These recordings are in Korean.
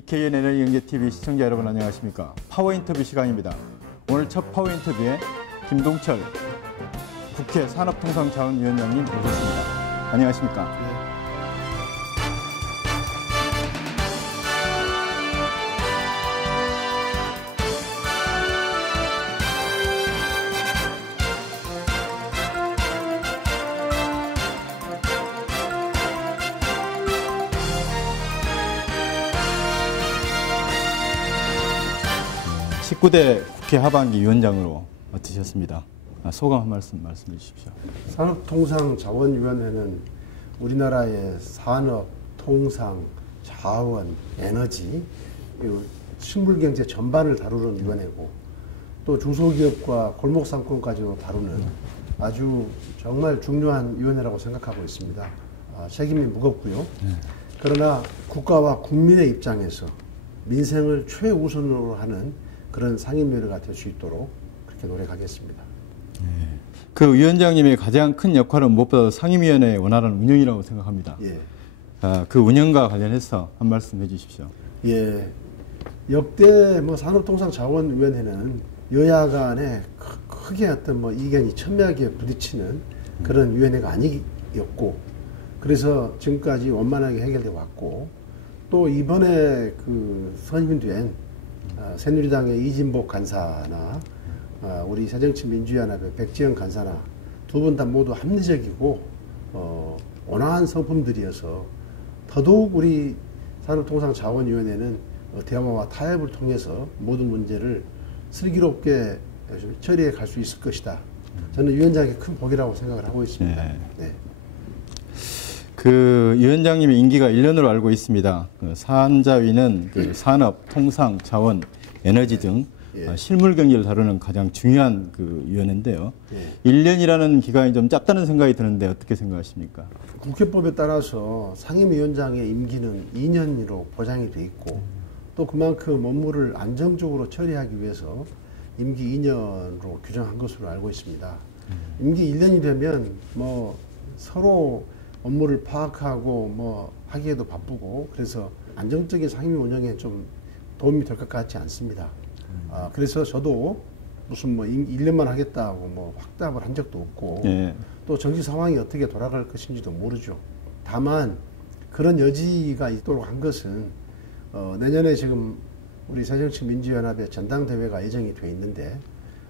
EKN NL 연계TV 시청자 여러분 안녕하십니까. 파워 인터뷰 시간입니다. 오늘 첫 파워 인터뷰에 김동철 국회 산업통상자원위원장님 모셨습니다. 안녕하십니까. 19대 국회 하반기 위원장으로 맡으셨습니다. 아, 소감 한 말씀 말씀해 주십시오. 산업통상자원위원회는 우리나라의 산업, 통상, 자원, 에너지, 식물경제 전반을 다루는 위원회고 또 중소기업과 골목상권까지도 다루는 아주 정말 중요한 위원회라고 생각하고 있습니다. 아, 책임이 무겁고요. 그러나 국가와 국민의 입장에서 민생을 최우선으로 하는 그런 상임위원회가 될수 있도록 그렇게 노력하겠습니다. 네. 그 위원장님의 가장 큰 역할은 무엇보다 상임위원회의 원활한 운영이라고 생각합니다. 예. 아, 그 운영과 관련해서 한 말씀 해주십시오. 예. 역대 뭐 산업통상자원위원회는 여야 간에 크게 어떤 뭐 이견이 첨예하게 부딪히는 그런 위원회가 아니었고 그래서 지금까지 원만하게 해결돼 왔고 또 이번에 그 선임된 어, 새누리당의 이진복 간사나 어, 우리 새정치민주연합의 백지영 간사나 두 분 다 모두 합리적이고 어, 온화한 성품들이어서 더더욱 우리 산업통상자원위원회는 어, 대화와 타협을 통해서 모든 문제를 슬기롭게 처리해 갈 수 있을 것이다. 저는 위원장의 큰 복이라고 생각을 하고 있습니다. 네. 네. 그 위원장님의 임기가 1년으로 알고 있습니다. 그 사안자위는 그 산업, 통상, 자원, 에너지 등 예. 아, 실물 경제를 다루는 가장 중요한 그 위원회인데요. 예. 1년이라는 기간이 좀 짧다는 생각이 드는데 어떻게 생각하십니까? 국회법에 따라서 상임위원장의 임기는 2년으로 보장이 돼 있고 또 그만큼 업무를 안정적으로 처리하기 위해서 임기 2년으로 규정한 것으로 알고 있습니다. 음. 임기 1년이 되면 뭐 서로 업무를 파악하고 뭐 하기에도 바쁘고 그래서 안정적인 상임위 운영에 좀 도움이 될 것 같지 않습니다. 음. 아, 그래서 저도 무슨 뭐 1년만 하겠다고 뭐 확답을 한 적도 없고 예. 또 정치 상황이 어떻게 돌아갈 것인지도 모르죠. 다만 그런 여지가 있도록 한 것은 어, 내년에 지금 우리 새정치 민주연합의 전당대회가 예정이 돼 있는데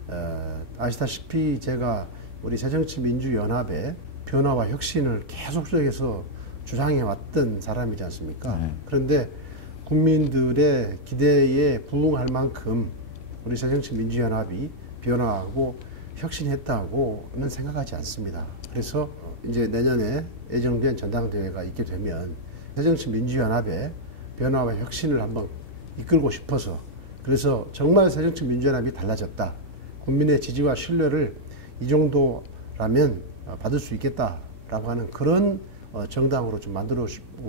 어, 아시다시피 제가 우리 새정치 민주연합의 변화와 혁신을 계속적해서 주장해 왔던 사람이지 않습니까? 네. 그런데 국민들의 기대에 부응할 만큼 우리 새정치 민주연합이 변화하고 혁신했다고는 생각하지 않습니다. 그래서 이제 내년에 예정된 전당대회가 있게 되면 새정치 민주연합의 변화와 혁신을 한번 이끌고 싶어서 그래서 정말 새정치 민주연합이 달라졌다. 국민의 지지와 신뢰를 이 정도라면 어, 받을 수 있겠다라고 하는 그런 어, 정당으로 좀 만들고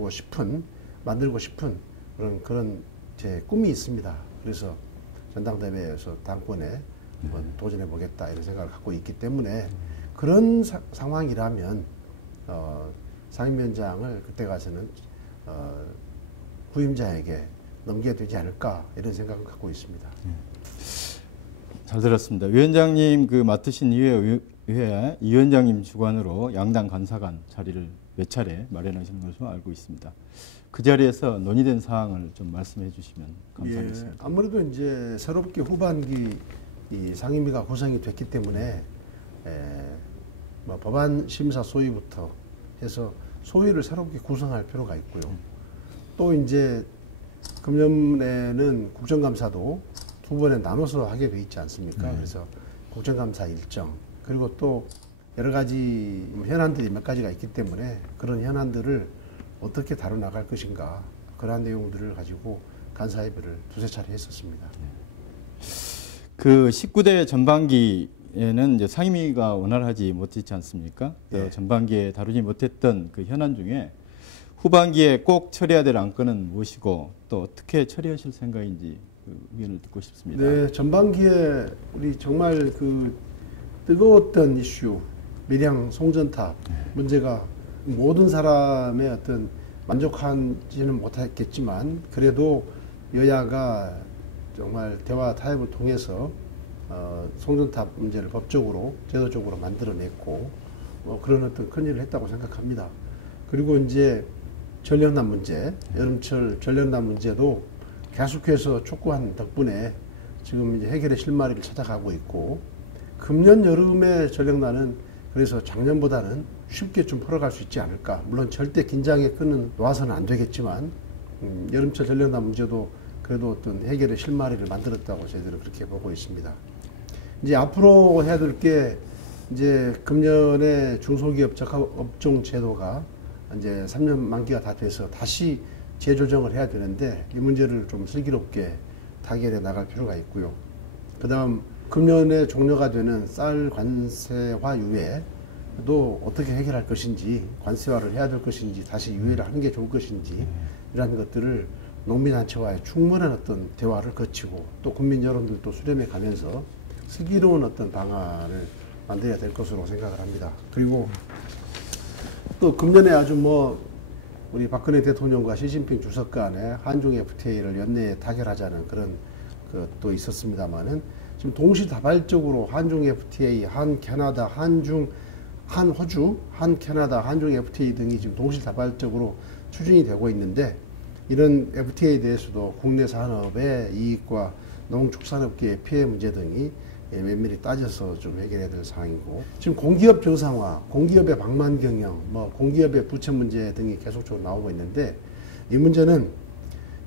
싶은 만들고 싶은 그런 그런 제 꿈이 있습니다. 그래서 전당대회에서 당권에 네. 도전해 보겠다 이런 생각을 갖고 있기 때문에 그런 사, 상황이라면 어, 상임위원장을 그때 가서는 어, 후임자에게 넘겨야 되지 않을까 이런 생각을 갖고 있습니다. 네. 잘 들었습니다. 위원장님 그 맡으신 이후에 의회 위원장님 주관으로 양당 간사간 자리를 몇 차례 마련하신 것으로 알고 있습니다. 그 자리에서 논의된 사항을 좀 말씀해 주시면 감사하겠습니다. 예, 아무래도 이제 새롭게 후반기 이 상임위가 구성이 됐기 때문에 에, 뭐 법안 심사 소위부터 해서 소위를 새롭게 구성할 필요가 있고요. 또 이제 금년에는 국정감사도 두 번에 나눠서 하게 돼 있지 않습니까? 네. 그래서 국정감사 일정 그리고 또 여러 가지 현안들이 몇 가지가 있기 때문에 그런 현안들을 어떻게 다뤄 나갈 것인가 그러한 내용들을 가지고 간사회의를 두세 차례 했었습니다. 그 19대 전반기에는 이제 상임위가 원활하지 못했지 않습니까? 네. 전반기에 다루지 못했던 그 현안 중에 후반기에 꼭 처리해야 될 안건은 무엇이고 또 어떻게 처리하실 생각인지 그 의견을 듣고 싶습니다. 네, 전반기에 우리 정말 그 뜨거웠던 이슈, 밀양 송전탑 문제가 모든 사람의 어떤 만족하지는 못했겠지만 그래도 여야가 정말 대화 타협을 통해서 어, 송전탑 문제를 법적으로 제도적으로 만들어냈고 뭐 그런 어떤 큰 일을 했다고 생각합니다. 그리고 이제 전력난 문제, 여름철 전력난 문제도 계속해서 촉구한 덕분에 지금 이제 해결의 실마리를 찾아가고 있고 금년 여름의 전력난은 그래서 작년보다는 쉽게 좀 풀어갈 수 있지 않을까. 물론 절대 긴장의 끈은 놓아서는 안 되겠지만 음, 여름철 전력난 문제도 그래도 어떤 해결의 실마리를 만들었다고 저희들은 그렇게 보고 있습니다. 이제 앞으로 해야 될 게 이제 금년에 중소기업 적합업종 제도가 이제 3년 만기가 다 돼서 다시 재조정을 해야 되는데 이 문제를 좀 슬기롭게 타결해 나갈 필요가 있고요. 그 다음 금년에 종료가 되는 쌀 관세화 유예도 어떻게 해결할 것인지 관세화를 해야 될 것인지 다시 유예를 하는 게 좋을 것인지 이러한 것들을 농민단체와의 충분한 어떤 대화를 거치고 또 국민 여러분들도 수렴해 가면서 슬기로운 어떤 방안을 만들어야 될 것으로 생각을 합니다. 그리고 또 금년에 아주 뭐 우리 박근혜 대통령과 시진핑 주석 간에 한중 FTA를 연내에 타결하자는 그런 것도 있었습니다만은 지금 동시다발적으로 한중 FTA, 한 캐나다, 한중, 한 호주, 한 캐나다, 한중 FTA 등이 지금 동시다발적으로 추진이 되고 있는데 이런 FTA에 대해서도 국내 산업의 이익과 농축산업계의 피해 문제 등이 예, 면밀히 따져서 좀 해결해야 될 상황이고 지금 공기업 정상화, 공기업의 방만 경영, 뭐 공기업의 부채 문제 등이 계속적으로 나오고 있는데 이 문제는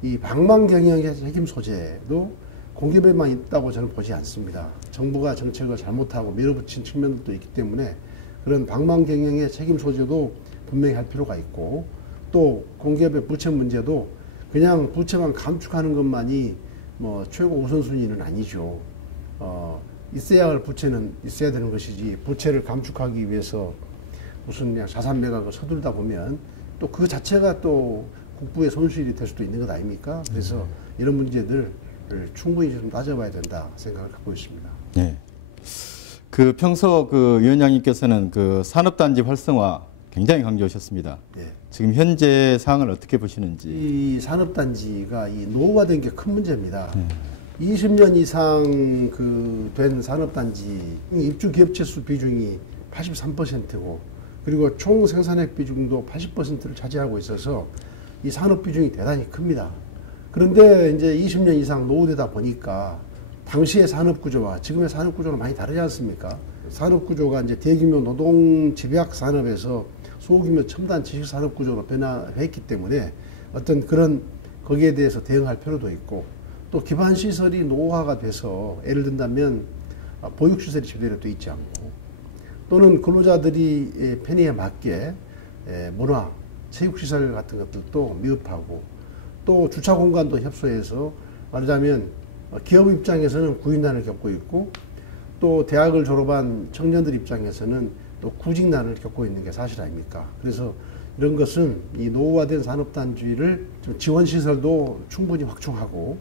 이 방만 경영의 책임 소재도 공기업에만 있다고 저는 보지 않습니다. 정부가 정책을 잘못하고 밀어붙인 측면도 있기 때문에 그런 방만 경영의 책임 소재도 분명히 할 필요가 있고 또 공기업의 부채 문제도 그냥 부채만 감축하는 것만이 뭐 최고 우선순위는 아니죠. 어, 있어야 할 부채는 있어야 되는 것이지 부채를 감축하기 위해서 무슨 그냥 자산 매각을 서둘다 보면 또 그 자체가 또 국부의 손실이 될 수도 있는 것 아닙니까? 그래서 음. 이런 문제들을 충분히 좀 따져봐야 된다 생각을 갖고 있습니다. 네. 그 평소 그 위원장님께서는 그 산업단지 활성화 굉장히 강조하셨습니다. 네. 지금 현재 상황을 어떻게 보시는지. 이 산업단지가 이 노후화된 게 큰 문제입니다. 네. 20년 이상 그 된 산업단지 입주 기업체 수 비중이 83%고 그리고 총 생산액 비중도 80%를 차지하고 있어서 이 산업 비중이 대단히 큽니다. 그런데 이제 20년 이상 노후되다 보니까 당시의 산업 구조와 지금의 산업 구조는 많이 다르지 않습니까? 산업 구조가 이제 대규모 노동 집약 산업에서 소규모 첨단 지식 산업 구조로 변화했기 때문에 어떤 그런 거기에 대해서 대응할 필요도 있고 또 기반 시설이 노후화가 돼서 예를 든다면 아, 보육 시설이 제대로 돼 있지 않고 또는 근로자들이 편의에 맞게 문화, 체육 시설 같은 것들도 미흡하고 또 주차 공간도 협소해서 말하자면 어, 기업 입장에서는 구인난을 겪고 있고 또 대학을 졸업한 청년들 입장에서는 또 구직난을 겪고 있는 게 사실 아닙니까? 그래서 이런 것은 이 노후화된 산업단지를 지원 시설도 충분히 확충하고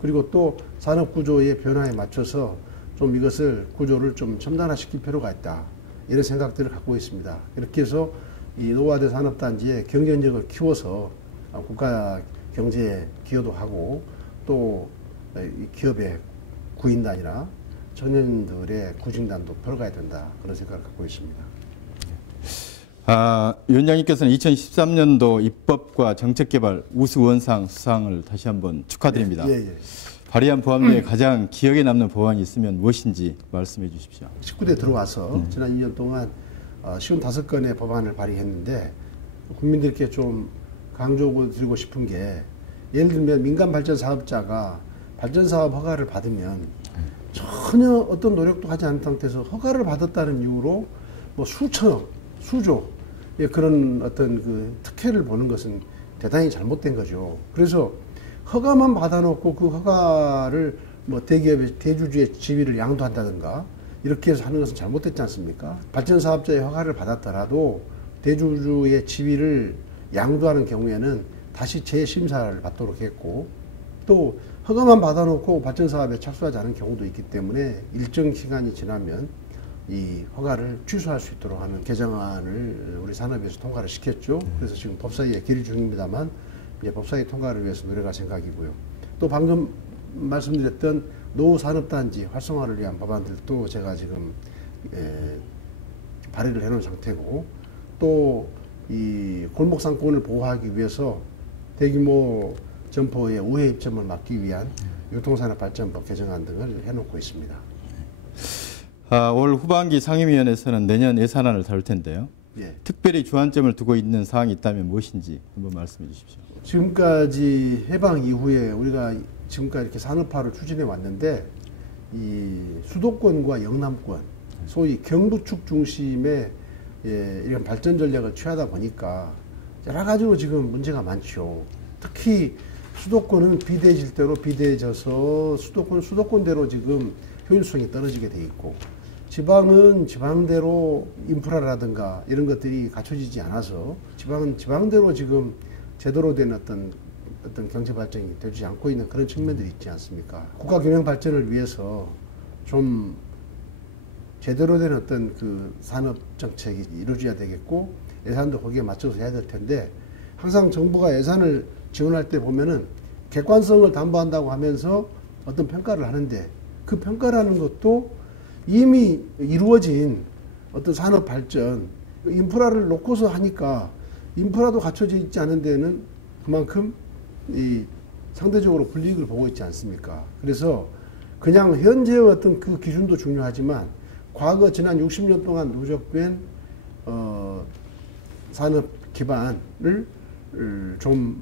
그리고 또 산업 구조의 변화에 맞춰서 좀 이것을 구조를 좀 첨단화시킬 필요가 있다. 이런 생각들을 갖고 있습니다. 이렇게 해서 이 노화대 산업단지의 경쟁력을 키워서 국가 경제에 기여도 하고 또 기업의 구인단이나 청년들의 구직단도 풀어가야 된다. 그런 생각을 갖고 있습니다. 아, 위원장님께서는 2013년도 입법과 정책개발 우수원상 수상을 다시 한번 축하드립니다. 예, 예, 예. 발의한 법안 중에 음. 가장 기억에 남는 법안이 있으면 무엇인지 말씀해 주십시오. 19대 들어와서 음. 지난 2년 동안 55건의 어, 법안을 발의했는데 국민들께 좀 강조드리고 싶은 게 예를 들면 민간 발전 사업자가 발전 사업 허가를 받으면 전혀 어떤 노력도 하지 않은 상태에서 허가를 받았다는 이유로 뭐 수천억, 수조 예, 그런 어떤 그 특혜를 보는 것은 대단히 잘못된 거죠. 그래서 허가만 받아놓고 그 허가를 뭐 대기업의 대주주의 지위를 양도한다든가 이렇게 해서 하는 것은 잘못됐지 않습니까? 발전 사업자의 허가를 받았더라도 대주주의 지위를 양도하는 경우에는 다시 재심사를 받도록 했고 또 허가만 받아놓고 발전 사업에 착수하지 않은 경우도 있기 때문에 일정 기간이 지나면 이 허가를 취소할 수 있도록 하는 개정안을 우리 산업에서 통과를 시켰죠. 그래서 지금 법사위에 계류 중입니다만 이제 법사위 통과를 위해서 노력할 생각이고요. 또 방금 말씀드렸던 노후 산업단지 활성화를 위한 법안들도 제가 지금 에, 발의를 해놓은 상태고 또 이 골목 상권을 보호하기 위해서 대규모 점포의 우회 입점을 막기 위한 유통산업발전법 개정안 등을 해놓고 있습니다. 아, 올 후반기 상임위원회에서는 내년 예산안을 다룰 텐데요. 예. 특별히 주안점을 두고 있는 사항이 있다면 무엇인지 한번 말씀해 주십시오. 지금까지 해방 이후에 우리가 지금까지 이렇게 산업화를 추진해 왔는데 이 수도권과 영남권 소위 경부축 중심의 예, 이런 발전 전략을 취하다 보니까 여러 가지로 지금 문제가 많죠. 특히 수도권은 비대질대로 비대져서 수도권 수도권대로 지금 효율성이 떨어지게 돼 있고 지방은 지방대로 인프라라든가 이런 것들이 갖춰지지 않아서 지방은 지방대로 지금 제대로 된 어떤 어떤 경제 발전이 되지 않고 있는 그런 측면들이 있지 않습니까? 국가 균형 발전을 위해서 좀 제대로 된 어떤 그 산업 정책이 이루어져야 되겠고 예산도 거기에 맞춰서 해야 될 텐데 항상 정부가 예산을 지원할 때 보면은 객관성을 담보한다고 하면서 어떤 평가를 하는데 그 평가라는 것도 이미 이루어진 어떤 산업 발전 인프라를 놓고서 하니까 인프라도 갖춰져 있지 않은 데는 그만큼 이 상대적으로 불이익을 보고 있지 않습니까? 그래서 그냥 현재의 어떤 그 기준도 중요하지만 과거 지난 60년 동안 누적된 어, 산업 기반을 좀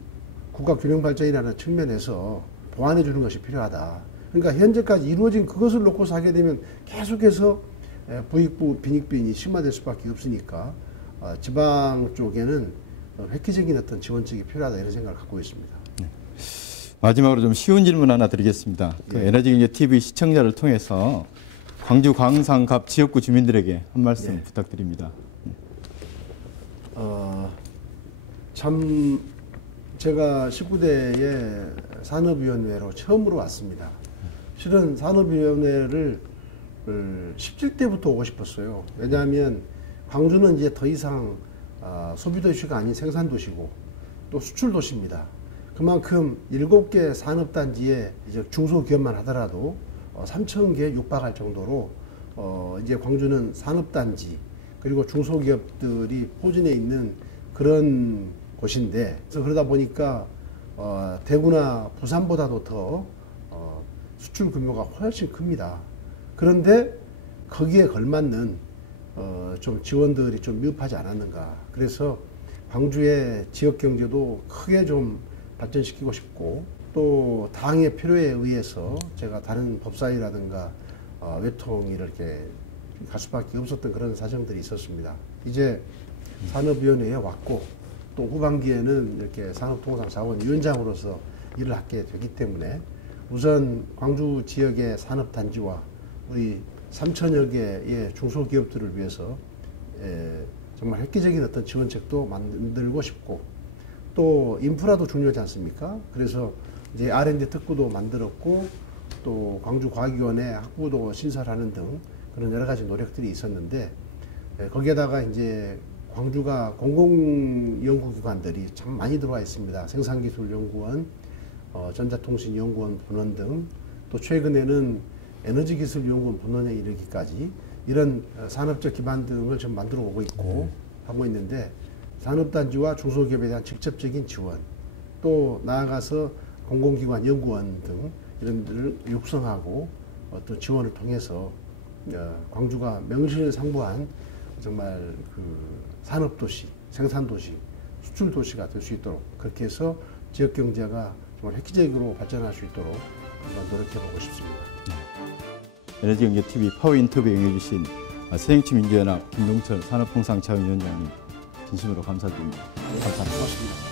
국가 균형 발전이라는 측면에서 보완해 주는 것이 필요하다. 그러니까 현재까지 이루어진 그것을 놓고서 하게 되면 계속해서 에, 부익부 빈익빈이 심화될 수밖에 없으니까 어, 지방 쪽에는 어, 획기적인 어떤 지원책이 필요하다 이런 생각을 갖고 있습니다. 마지막으로 좀 쉬운 질문 하나 드리겠습니다. 그 예. 에너지 경제 TV 시청자를 통해서 광주 광산갑 지역구 주민들에게 한 말씀 예. 부탁드립니다. 어, 참 제가 19대에 산업위원회로 처음으로 왔습니다. 실은 산업위원회를 17대부터 오고 싶었어요. 왜냐하면 광주는 이제 더 이상 아, 소비도시가 아닌 생산도시고 또 수출도시입니다. 그만큼 7개 산업단지에 이제 중소기업만 하더라도 어, 3천 개 육박할 정도로 어, 이제 광주는 산업단지 그리고 중소기업들이 포진해 있는 그런 곳인데 그래서 그러다 보니까 어, 대구나 부산보다도 더 어, 수출 규모가 훨씬 큽니다. 그런데 거기에 걸맞는 어, 좀 지원들이 좀 미흡하지 않았는가. 그래서 광주의 지역 경제도 크게 좀 발전시키고 싶고 또 당의 필요에 의해서 제가 다른 법사위라든가 어, 외통이 이렇게 갈 수밖에 없었던 그런 사정들이 있었습니다. 이제 산업위원회에 왔고 또 후반기에는 이렇게 산업통상자원위원장으로서 일을 하게 되기 때문에 우선 광주 지역의 산업단지와 우리 3천여 개의 중소기업들을 위해서 에, 정말 획기적인 어떤 지원책도 만들고 싶고 또 인프라도 중요하지 않습니까? 그래서 이제 R&D 특구도 만들었고 또 광주과학위원회 학부도 신설하는 등 그런 여러 가지 노력들이 있었는데 에, 거기에다가 이제 광주가 공공연구기관들이 참 많이 들어와 있습니다. 생산기술연구원, 어, 전자통신연구원 분원 등 또 최근에는 에너지기술연구원 분원에 이르기까지 이런 어, 산업적 기반 등을 좀 만들어 오고 있고 하고 있는데 산업단지와 중소기업에 대한 직접적인 지원 또 나아가서 공공기관 연구원 등 이런 데를 육성하고 어떤 지원을 통해서 어, 광주가 명실상부한 정말 그 산업도시, 생산도시, 수출도시가 될 수 있도록 그렇게 해서 지역 경제가 정말 획기적으로 발전할 수 있도록 한번 노력해보고 싶습니다. 에너지경제 TV 파워 인터뷰에 응해주신 새정치민주연합 김동철 산업통상자원위원장님 진심으로 감사드립니다. 감사합니다. 고맙습니다.